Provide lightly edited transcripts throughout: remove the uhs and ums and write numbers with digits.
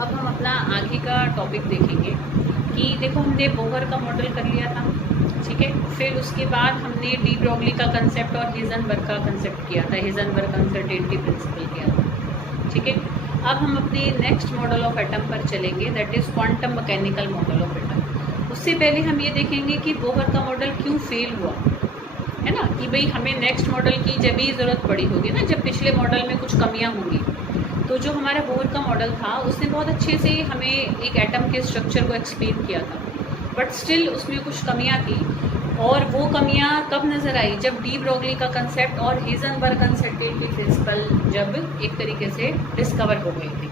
अब हम अपना आगे का टॉपिक देखेंगे कि देखो हमने बोहर का मॉडल कर लिया था, ठीक है। फिर उसके बाद हमने डी ब्रोगली का कंसेप्ट और हेजनबर्ग का कंसेप्ट किया था, हेजनबर्ग अनसर्टेनिटी प्रिंसिपल किया था, ठीक है। अब हम अपने नेक्स्ट मॉडल ऑफ एटम पर चलेंगे, that is quantum mechanical model of atom. उससे पहले हम ये देखेंगे कि बोहर का मॉडल क्यों फेल हुआ, है ना, कि भाई हमें नेक्स्ट मॉडल की जब भी ज़रूरत पड़ी होगी ना, जब पिछले मॉडल में कुछ कमियां होंगी। तो जो हमारा बोहर का मॉडल था उसने बहुत अच्छे से हमें एक एटम के स्ट्रक्चर को एक्सप्लेन किया था, बट स्टिल उसमें कुछ कमियां थी। और वो कमियां कब नज़र आई, जब डी ब्रोगली का कंसेप्ट और हेजनबर्ग अनसर्टेनिटी प्रिंसिपल जब एक तरीके से डिस्कवर हो गए थे,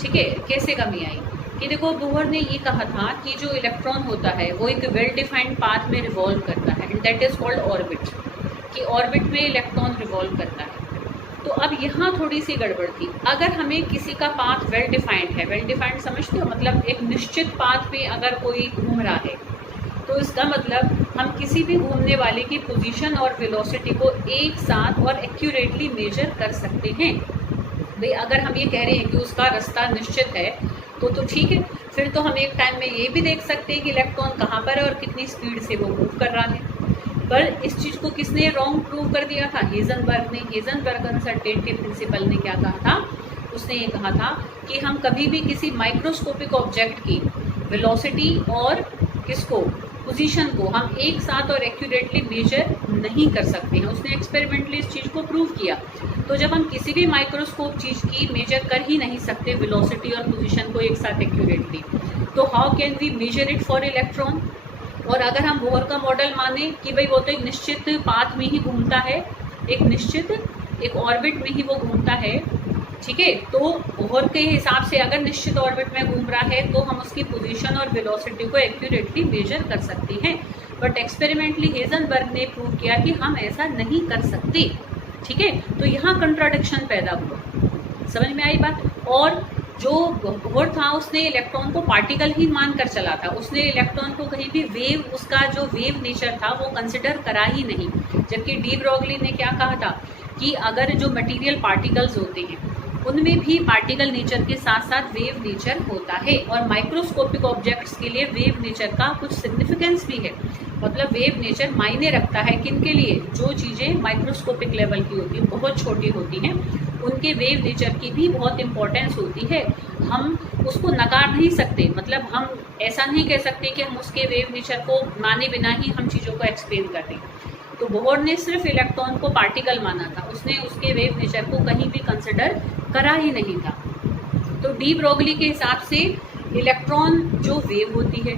ठीक है। कैसे कमी आई कि देखो बोहर ने ये कहा था कि जो इलेक्ट्रॉन होता है वो एक वेल डिफाइंड पाथ में रिवॉल्व करता है, and that is called orbit, कि ऑर्बिट में इलेक्ट्रॉन रिवॉल्व करता है। तो अब यहाँ थोड़ी सी गड़बड़ थी। अगर हमें किसी का पाथ वेल डिफाइंड है, वेल डिफाइंड समझते हो, मतलब एक निश्चित पाथ पे अगर कोई घूम रहा है, तो इसका मतलब हम किसी भी घूमने वाले की पोजीशन और वेलोसिटी को एक साथ और एक्यूरेटली मेजर कर सकते हैं। भाई अगर हम ये कह रहे हैं कि उसका रास्ता निश्चित है तो ठीक है, फिर तो हम एक टाइम में ये भी देख सकते हैं कि इलेक्ट्रॉन कहाँ पर है और कितनी स्पीड से वो मूव कर रहा है। पर इस चीज़ को किसने रॉन्ग प्रूव कर दिया था, हेजनबर्ग ने। हेजनबर्ग अनसर्टेनिटी प्रिंसिपल ने क्या कहा था, उसने ये कहा था कि हम कभी भी किसी माइक्रोस्कोपिक ऑब्जेक्ट की वेलोसिटी और किसको, पोजीशन को हम एक साथ और एक्यूरेटली मेजर नहीं कर सकते हैं। उसने एक्सपेरिमेंटली इस चीज़ को प्रूव किया। तो जब हम किसी भी माइक्रोस्कोप चीज़ की मेजर कर ही नहीं सकते वेलोसिटी और पोजीशन को एक साथ एक्यूरेटली, तो how can we measure it for electron. और अगर हम बोहर का मॉडल माने कि भाई वो तो एक निश्चित पाथ में ही घूमता है, एक निश्चित एक ऑर्बिट में ही वो घूमता है, ठीक है। तो बोहर के हिसाब से अगर निश्चित ऑर्बिट में घूम रहा है तो हम उसकी पोजीशन और वेलोसिटी को एक्यूरेटली मेजर कर सकते हैं। बट एक्सपेरिमेंटली हेजनबर्ग ने प्रूव किया कि हम ऐसा नहीं कर सकते, ठीक है। तो यहाँ कंट्राडिक्शन पैदा हुआ, समझ में आई बात। और जो बोहर था उसने इलेक्ट्रॉन को पार्टिकल ही मानकर चला था, उसने इलेक्ट्रॉन को कहीं भी वेव, उसका जो वेव नेचर था वो कंसिडर करा ही नहीं। जबकि डी ब्रोगली ने क्या कहा था कि अगर जो मटेरियल पार्टिकल्स होते हैं उनमें भी पार्टिकल नेचर के साथ साथ वेव नेचर होता है, और माइक्रोस्कोपिक ऑब्जेक्ट्स के लिए वेव नेचर का कुछ सिग्निफिकेंस भी है। मतलब वेव नेचर मायने रखता है किन के लिए, जो चीज़ें माइक्रोस्कोपिक लेवल की होती हैं, बहुत छोटी होती हैं, उनके वेव नेचर की भी बहुत इंपॉर्टेंस होती है। हम उसको नकार नहीं सकते, मतलब हम ऐसा नहीं कह सकते कि हम उसके वेव नेचर को माने बिना ही हम चीज़ों को एक्सप्लेन कर दें। तो बोहर ने सिर्फ इलेक्ट्रॉन को पार्टिकल माना था, उसने उसके वेव नेचर को कहीं भी कंसिडर करा ही नहीं था। तो डी ब्रोगली के हिसाब से इलेक्ट्रॉन जो वेव होती है,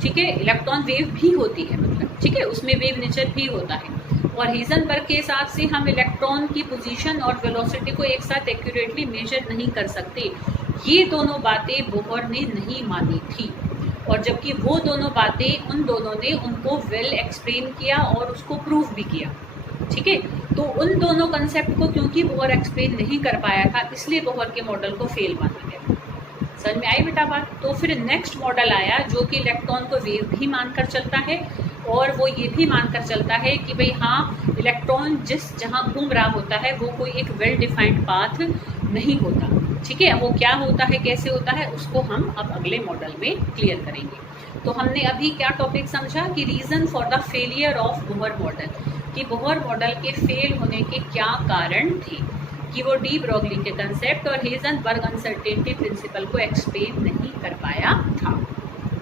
ठीक है, इलेक्ट्रॉन वेव भी होती है, मतलब ठीक है, उसमें वेव नेचर भी होता है। और हेजनबर्ग के हिसाब से हम इलेक्ट्रॉन की पोजीशन और वेलोसिटी को एक साथ एक्यूरेटली मेजर नहीं कर सकते। ये दोनों बातें बोहर ने नहीं मानी थी, और जबकि वो दोनों बातें उन दोनों ने उनको वेल एक्सप्लेन किया और उसको प्रूव भी किया, ठीक है। तो उन दोनों कंसेप्ट को क्योंकि बोहर एक्सप्लेन नहीं कर पाया था, इसलिए बोहर के मॉडल को फेल माना गया। समझ में आई बेटा बात। तो फिर नेक्स्ट मॉडल आया जो कि इलेक्ट्रॉन को वेव भी मानकर चलता है, और वो ये भी मानकर चलता है कि भाई हाँ, इलेक्ट्रॉन जहाँ घूम रहा होता है वो कोई एक वेल डिफाइंड पाथ नहीं होता, ठीक है। वो क्या होता है, कैसे होता है, उसको हम अब अगले मॉडल में क्लियर करेंगे। तो हमने अभी क्या टॉपिक समझा कि reason for the failure of Bohr model, कि बोहर मॉडल के फेल होने के क्या कारण थे, कि वो डी ब्रोगली के कंसेप्ट और हेजनबर्ग अनसर्टेनिटी प्रिंसिपल को एक्सप्लेन नहीं कर पाया था,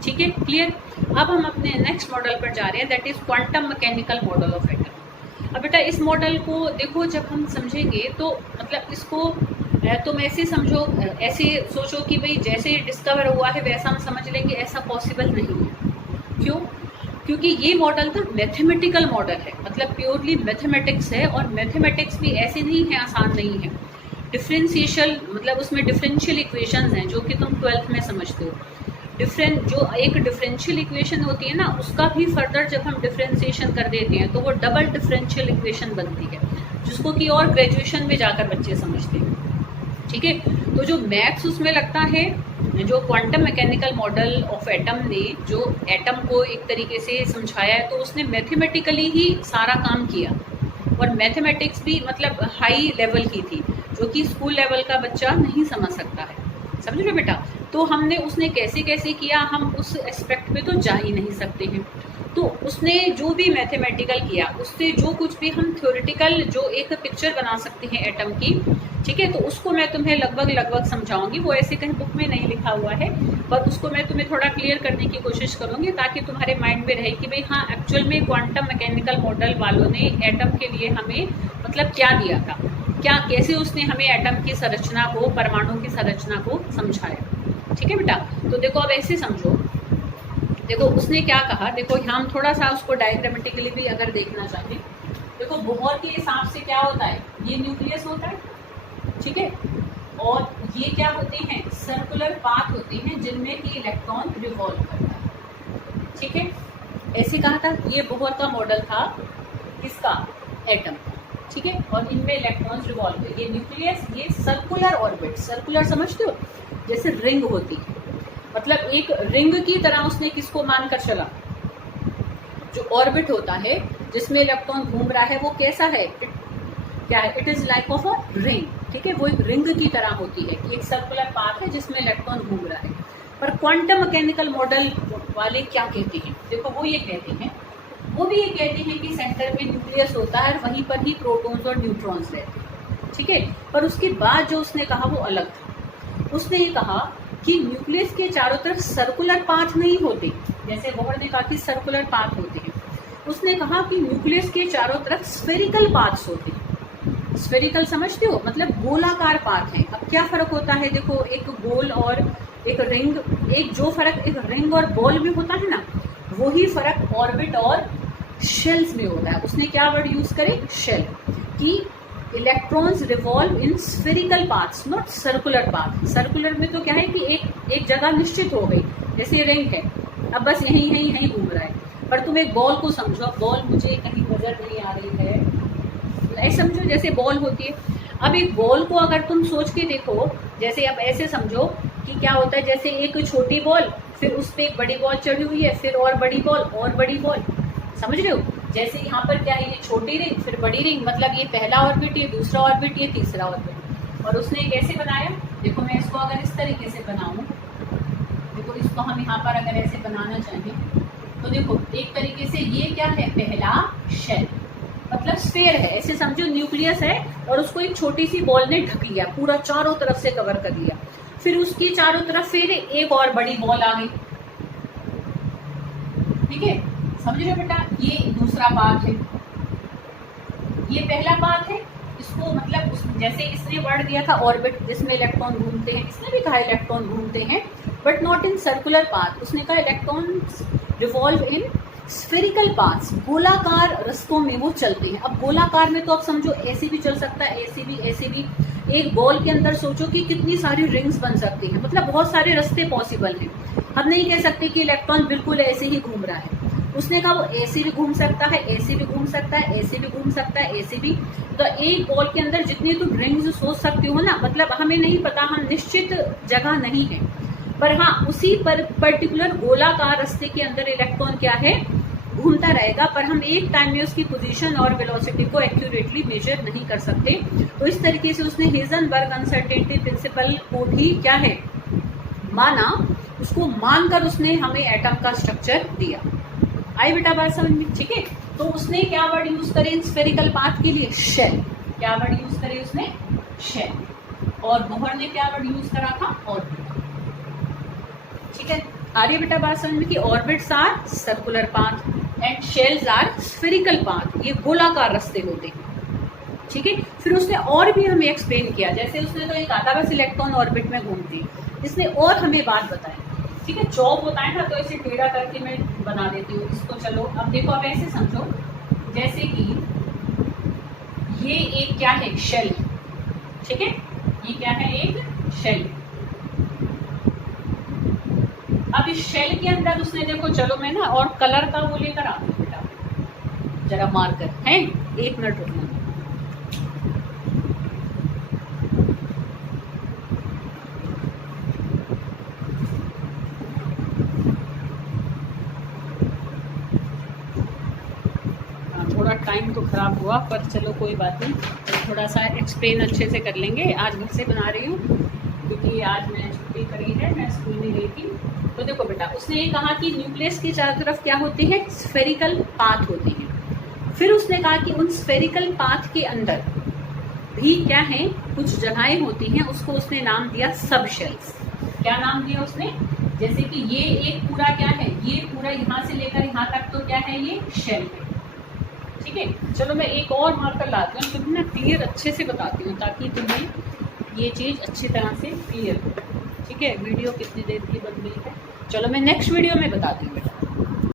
ठीक है, क्लियर। अब हम अपने नेक्स्ट मॉडल पर जा रहे हैं, that is quantum mechanical model of atom. अब बेटा इस मॉडल को देखो, जब हम समझेंगे तो मतलब इसको तुम ऐसे समझो, ऐसे सोचो कि भाई जैसे डिस्कवर हुआ है वैसा हम समझ लेंगे, ऐसा पॉसिबल नहीं है। क्यों? क्योंकि ये मॉडल तो मैथमेटिकल मॉडल है, मतलब प्योरली मैथमेटिक्स है, और मैथमेटिक्स भी ऐसे नहीं है, आसान नहीं है। डिफरेंशियल मतलब उसमें डिफरेंशियल इक्वेशंस हैं जो कि तुम 12th में समझते हो। जो एक डिफरेंशियल इक्वेशन होती है ना, उसका भी फर्दर जब हम डिफरेंशिएशन कर देते हैं तो वो डबल डिफरेंशियल इक्वेशन बनती है, जिसको कि और ग्रेजुएशन में जाकर बच्चे समझते हैं, ठीक है। तो जो मैथ्स उसमें लगता है, जो quantum mechanical model of atom ने जो एटम को एक तरीके से समझाया है, तो उसने मैथमेटिकली ही सारा काम किया, और मैथमेटिक्स भी मतलब हाई लेवल की थी, जो कि स्कूल लेवल का बच्चा नहीं समझ सकता है। समझ रहे बेटा। तो हमने उसने कैसे कैसे किया, हम उस एस्पेक्ट पे तो जा ही नहीं सकते हैं। तो उसने जो भी मैथमेटिकल किया, उससे जो कुछ भी हम थ्योरेटिकल जो एक पिक्चर बना सकते हैं एटम की, ठीक है, तो उसको मैं तुम्हें लगभग समझाऊंगी। वो ऐसे कहीं बुक में नहीं लिखा हुआ है, पर उसको मैं तुम्हें थोड़ा क्लियर करने की कोशिश करूंगी, ताकि तुम्हारे माइंड में रहे कि भाई हाँ, एक्चुअल में क्वांटम मैकेनिकल मॉडल वालों ने एटम के लिए हमें मतलब क्या दिया था, क्या कैसे उसने हमें एटम की संरचना को, परमाणु की संरचना को समझाया। ठीक है बेटा। तो देखो अब ऐसे समझो, देखो उसने क्या कहा, देखो हम थोड़ा सा उसको डायग्रामेटिकली भी अगर देखना चाहें, देखो बोहर के हिसाब से क्या होता है, ये न्यूक्लियस होता है, ठीक है, और ये क्या होते हैं, सर्कुलर पाथ होते हैं जिनमें कि इलेक्ट्रॉन रिवॉल्व करता है। ठीक है, ऐसे कहा था, ये बोहर का मॉडल था किसका, एटम। ठीक है, और इनमें इलेक्ट्रॉन्स रिवॉल्व है। ये न्यूक्लियस, ये सर्कुलर ऑर्बिट, सर्कुलर समझते हो, जैसे रिंग होती है, मतलब एक रिंग की तरह उसने किसको मानकर चला, जो ऑर्बिट होता है जिसमें इलेक्ट्रॉन घूम रहा है, वो कैसा है, क्या है, it is like of a ring. ठीक है, वो एक रिंग की तरह होती है कि एक सर्कुलर पाथ है जिसमें इलेक्ट्रॉन घूम रहा है। पर क्वांटम मैकेनिकल मॉडल वाले क्या कहते हैं, देखो वो ये कहते हैं, वो भी ये कहते हैं कि सेंटर में न्यूक्लियस होता है और वहीं पर ही प्रोटॉन्स और न्यूट्रॉन्स रहते हैं। ठीक है, पर उसके बाद जो उसने कहा वो अलग था। उसने ये कहा कि न्यूक्लियस के चारों तरफ सर्कुलर पाथ नहीं होते, जैसे बोहर ने कहा कि सर्कुलर पाथ होते हैं। उसने कहा कि न्यूक्लियस के चारों तरफ स्फेरिकल पाथ्स होते हैं। स्फेरिकल समझते हो, मतलब गोलाकार पाथ है। अब क्या फर्क होता है, देखो एक गोल और एक रिंग, एक जो फर्क एक रिंग और बॉल में होता है ना, वही फर्क ऑर्बिट और शेल्स में होता है। उसने क्या वर्ड यूज करे, शेल, कि electrons revolve in spherical paths, not circular path. Circular में तो क्या है कि एक जगह निश्चित हो गई, जैसे रिंग है, अब बस यहीं घूम रहा है। पर तुम एक बॉल को समझो, बॉल मुझे कहीं नजर नहीं आ रही है, ऐसे समझो जैसे बॉल होती है। अब एक बॉल को अगर तुम सोच के देखो, जैसे अब ऐसे समझो कि क्या होता है, जैसे एक छोटी बॉल, फिर उस पर एक बड़ी बॉल चढ़ी हुई है, फिर और बड़ी बॉल और बड़ी बॉल, समझ रहे हो। जैसे यहाँ पर क्या है, ये छोटी रिंग फिर बड़ी रिंग, मतलब ये पहला ऑर्बिट, ये दूसरा ऑर्बिट, ये तीसरा ऑर्बिट। और उसने कैसे बनाया, देखो मैं इसको अगर इस तरीके से बनाऊं, देखो इसको हम यहाँ पर अगर ऐसे बनाना चाहें तो देखो एक तरीके से ये क्या है, पहला शेल, मतलब स्फेयर है, ऐसे समझो न्यूक्लियस है और उसको एक छोटी सी बॉल ने ढक लिया, पूरा चारों तरफ से कवर कर लिया। फिर उसकी चारों तरफ फिर एक और बड़ी बॉल आ गई। ठीक है, समझ रहे हो बेटा, ये दूसरा पार्ट है, ये पहला पार्ट है। इसको मतलब जैसे इसने वर्ड दिया था ऑर्बिट, जिसमें इलेक्ट्रॉन घूमते हैं, इसने भी कहा इलेक्ट्रॉन घूमते हैं but not in circular path. उसने कहा electron revolve in spherical paths, गोलाकार रास्तों में वो चलते हैं। अब गोलाकार में तो आप समझो ऐसे भी चल सकता है, ऐसे भी, ऐसे भी। एक बॉल के अंदर सोचो कि कितनी सारी रिंग्स बन सकती हैं, मतलब बहुत सारे रास्ते पॉसिबल हैं। हम नहीं कह सकते कि इलेक्ट्रॉन बिल्कुल ऐसे ही घूम रहा है। उसने कहा वो ऐसे भी घूम सकता है, ऐसे भी घूम सकता है, ऐसे भी घूम सकता है, ऐसे भी। तो एक बॉल के अंदर जितनी तुम रिंग्स सोच सकते हो ना, मतलब हमें नहीं पता, हम निश्चित जगह नहीं है, पर हाँ उसी पर पर्टिकुलर गोलाकार रास्ते के अंदर इलेक्ट्रॉन क्या है, घूमता रहेगा। पर हम एक टाइम में उसकी पोजीशन और वेलोसिटी को एक्यूरेटली मेजर नहीं कर सकते। तो इस तरीके से उसने हेजनबर्ग अनसर्टेनिटी प्रिंसिपल को भी क्या है, माना। उसको मानकर उसने हमें एटम का स्ट्रक्चर दिया। आई बेटा बात समझ में, ठीक है। तो उसने क्या वर्ड यूज करे स्फेरिकल पाथ के लिए, शेल। क्या वर्ड यूज करे उसने, शेल। और बोहर ने क्या वर्ड यूज करा था, ऑर्बिट। ठीक है, आ रही है बेटा बात समझ में कि orbits are circular path and shells are spherical path, ये गोलाकार रास्ते होते हैं। ठीक है, फिर उसने और भी हमें एक्सप्लेन किया, जैसे उसने तो एक आधा बस इलेक्ट्रॉन ऑर्बिट में घूमती, इसने और हमें बात बताई। ठीक है, चौक होता है ना, तो इसे टेढ़ा करके मैं बना देती हूँ इसको। चलो अब देखो, अब ऐसे समझो जैसे कि ये एक क्या है, शेल। ठीक है, ये क्या है, एक शेल। अब इस शेल के अंदर उसने देखो, चलो मैं ना और कलर का वो लेकर आती हूँ बेटा, जरा मार्कर है, 1 मिनट रुकना। थोड़ा टाइम तो खराब हुआ, पर चलो कोई बात नहीं, थोड़ा सा एक्सप्लेन अच्छे से कर लेंगे। आज घर से बना रही हूँ क्योंकि ये आज मैंने छुट्टी करी है, मैं स्कूल नहीं गई थी। तो देखो बेटा, उसने ये कहा कि न्यूक्लियस की चारों तरफ क्या होते हैं, स्फेरिकल पाथ होते हैं। फिर उसने कहा कि उन स्फेरिकल पाथ के अंदर भी क्या है, कुछ जगहें होती हैं, उसको उसने नाम दिया सब शेल्स। क्या नाम दिया उसने, जैसे कि ये एक पूरा क्या है, ये पूरा यहाँ से लेकर यहाँ तक तो क्या है, ये शेल है। ठीक है, चलो मैं एक और मार्कर लाती हूँ, तुम्हें ना क्लियर अच्छे से बताती हूँ ताकि तुम्हें ये चीज़ अच्छी तरह से क्लियर हो। ठीक है, वीडियो कितनी देर की बन गई है, चलो मैं नेक्स्ट वीडियो में बताती हूँ बेटा।